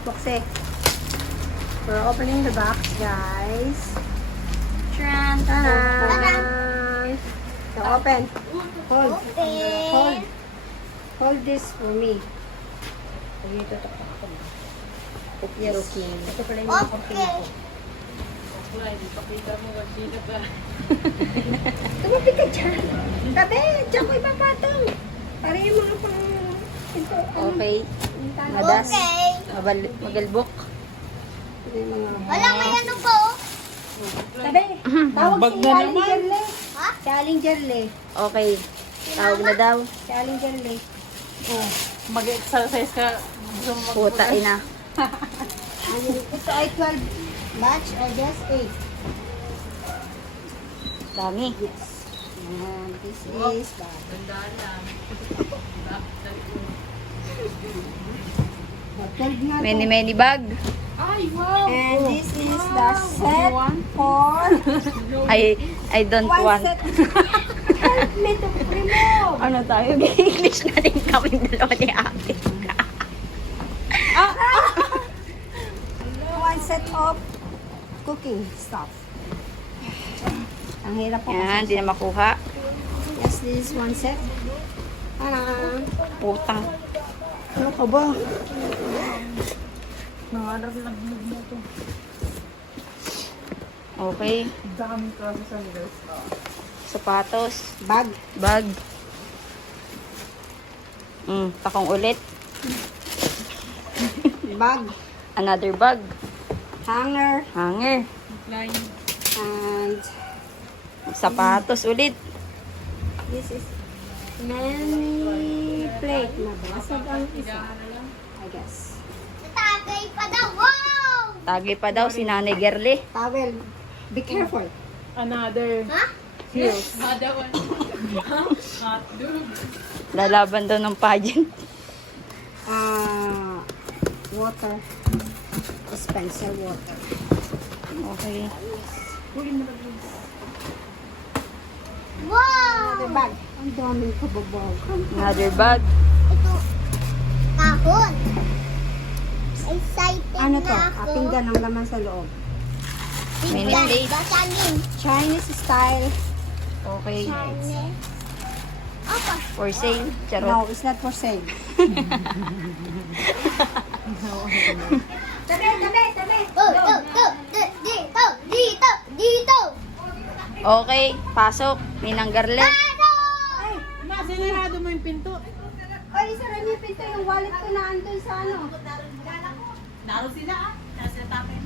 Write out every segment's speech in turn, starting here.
Bukse. We're opening the box, guys. Ta-da! So, open. Hold. Hold this for me. Ito to. Yes. Ito pala yung kortina ko. Tumabi ka dyan. Tabi, dyan ko ipapatong. Para yung mga pang... Okay. Madas. Magalbok. Wala, may ano po. Tabi, tawag si Aling Jerle. Si Aling Jerle. Okay. Tawag na daw. Si Aling Jerle. Mag-exercise ka. Puta ina. Ito ay 12 batch or just 8. Dami. Yes. And this is bag. Many bag. And this is the set for I don't one want. set. Help me to remove. Ano tayo? English na rin kami dalawa ni ate. One set of cooking stuff. Ang hirap po. Yan, hindi na makuha. Yes, this is one set. Putang. Ano ka ba? Okay. Daming klase sa nila. Sapatos. Bag. Bag. Takong ulit. Bag. Another bag. Hanger. Hanger. And Sapatos ulit. this is many plate. Nabasag ang isa. I guess. Tagay pa daw. Wow! Tagay pa daw si Nanay Gerle. Towel. Be careful. Another Ha? heels. Lalaban daw ng pageant. Water. Dispenser water. Okay. Wow! Another bag. Ang daming kababag. Another bag. Ito. Kahon. Excited Ano to? na ako. Pinggan ang laman sa loob. Mini Pinggan. plate. Basanin. Chinese style. Okay. Chinese. Apa? For sale. Charot. No, it's not for sale. Tabi. Dito. Okay. Pasok. Ninang Gerle. Sinarado mo yung pinto. Ay, sara niyo pinto yung wallet ko na andun sa ano. Naro sila Nasa tapin.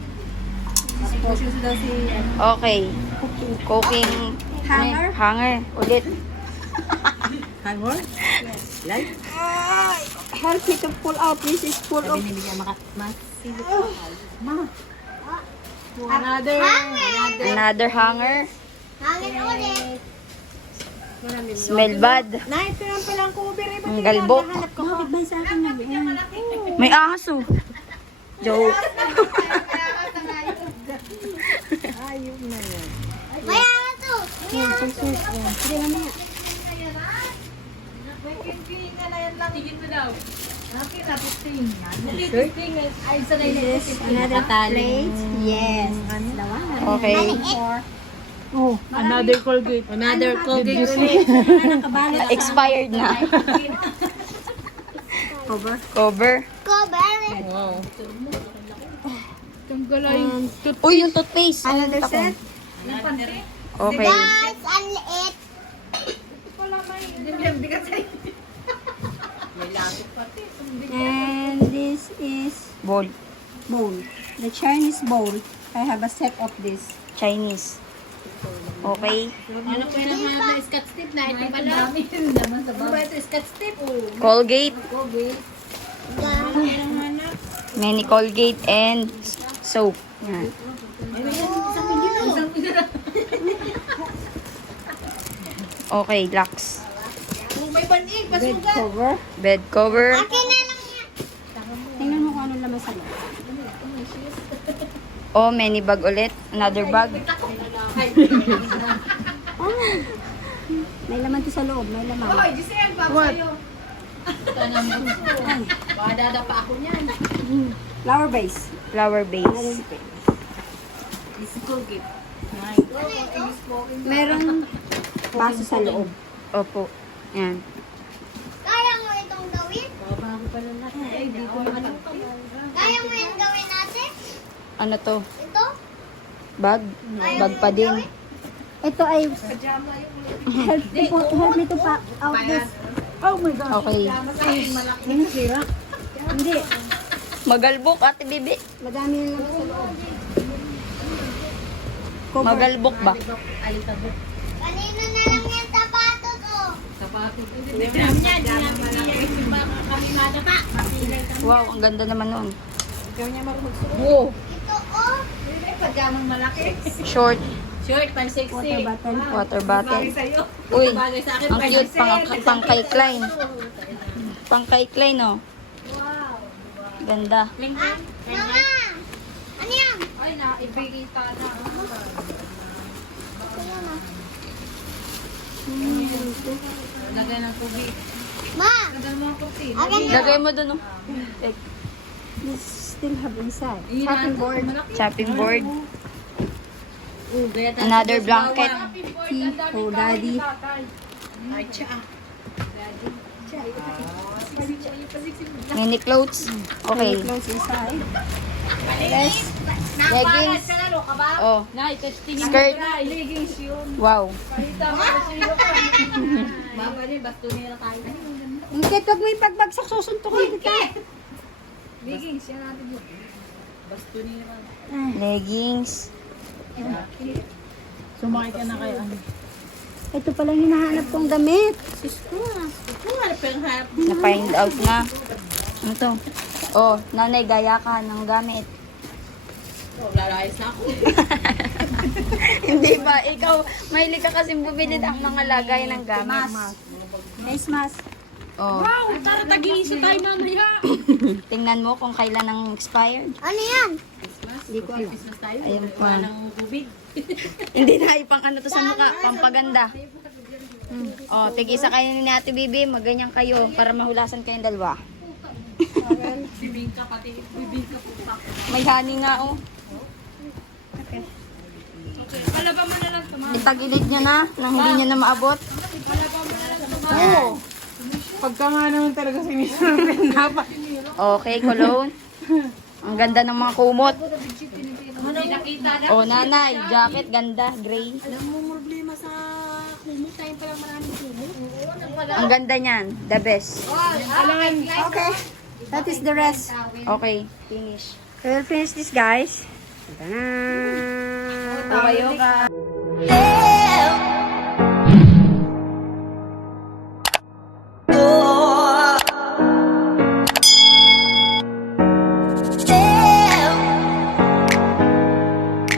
Okay. Cooking. Hanger? Hanger. Ulit. Hanger? Ay, help me to pull out. This is full of... Another hanger. Hangin ulit. Smell bad. Night, kaya palang cover. Ang galbok. Bakit ba sa akin na? May aso. Joke. Ayun na yan. Maya na to. Sige na niya. This is another plate. Yes. Okay. Oh, Another Colgate. Another Colgate. nakabalot. Expired na. Cover. Cover. Cover. Wow. Tanggala yung Uy, yung toothpaste. Another set. Okay. Guys, ang liit. And this is Bowl. bowl. The Chinese bowl. I have a set of this. Chinese. Okay. Ano po yung naman na Scotch tape na ito pala? Ano ba ito Scotch tape? Colgate. Guys, Many Colgate and soap. Yan. Okay, Lux. May panig, Bed cover. Bed cover. Akin na lang yan. Tingnan mo kung ano laman sa loob. Oh, many bag ulit. Another bag. May laman to sa loob. May laman. What? Baka dadapa ako niyan. Flower base. Flower base. Meron baso sa loob. Opo. Yan. Kaya mo itong gawin? Bago pa lang natin. Ay, di ko naman ako. Kaya mo yung gawin natin? Ano to? Ito? Bag? Bag pa din. Ito ay help me to pack out this. Oh my God. Okay. Hindi. Magalbok, Ate Bibi. Madami yung laman sa loob. Cover. Magalbok ba? Kanino na lang yan sapatos oh. Hindi namin yan. Hindi namin yan. Baka kami madapa. Wow, ang ganda naman nun. Wow. Ito oh. Short Short, pang sexy. Water bottle. water bottle. Uy, Bagay sa akin, ang cute. Pang kay Klein. Pang kay Klein, oh. Ganda. Mama! Ano yan? Ay, naibigay ka na. Lagay ng tubig. Ma! Akin na. Lagay mo dun, oh. This still have inside. Chopping board. Chopping board. Another Another blanket. Tea for daddy. Ay, tsa. Mini clothes. Okay. Clothes inside. Leggings. Oh. Nay, testing Skirt. leggings yun. Wow. Baba din, bastonera tayo. Hindi, huwag mo ipagbagsak. Susuntukin kita. Leggings, yan natin yun. Bastonera. Leggings. Sumakay ka na kaya ano. Ito palang hinahanap kong damit. Hanap yung hanap. Na-find out na. Ano to? Oh, nanay, gaya ka ng gamit. Oh, lalayas na ako. Hindi ba? Ikaw, mahilig ka kasi bumili ng mga lagay ng gamit. Face mask. Oh. Wow, tara tag-iisa tayo mamaya. Tingnan mo kung kailan ang expired. Ano yan? Hindi ko alam. Christmas tayo. Ayun po. Wala ng tubig. Hindi na ipang ano to sa mukha, pampaganda. Oh, tig-isa kayo ni Ate Bibi, maganyan kayo para mahulasan kayong dalawa. Bibingka pati. Bibingka po pa. May honey nga oh. Palaba mo na lang tuma. Itagilid niya na, nang hindi niya na maabot. Oo. Pagka nga naman talaga si Miss Ruben dapat. Okay, cologne. Ang ganda ng mga kumot. Hindi nakita na. Oh, nanay, jacket, ganda, gray. Alam mo, problema sa kumot. Tayo palang maraming kumot. Ang ganda niyan, the best. Okay. That is the rest. Okay, finish. We'll finish this, guys. Ta-da! Tumayo ka. Eh,